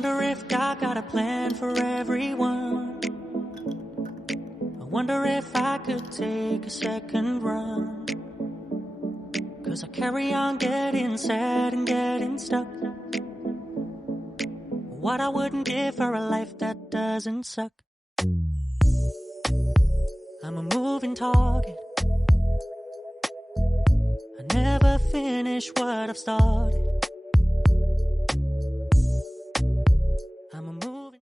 wonder if God got a plan for everyone. I wonder if I could take a second run. 'Cause I carry on getting sad and getting stuck. What I wouldn't give for a life that doesn't suck. I'm a moving target. I never finish what I've started.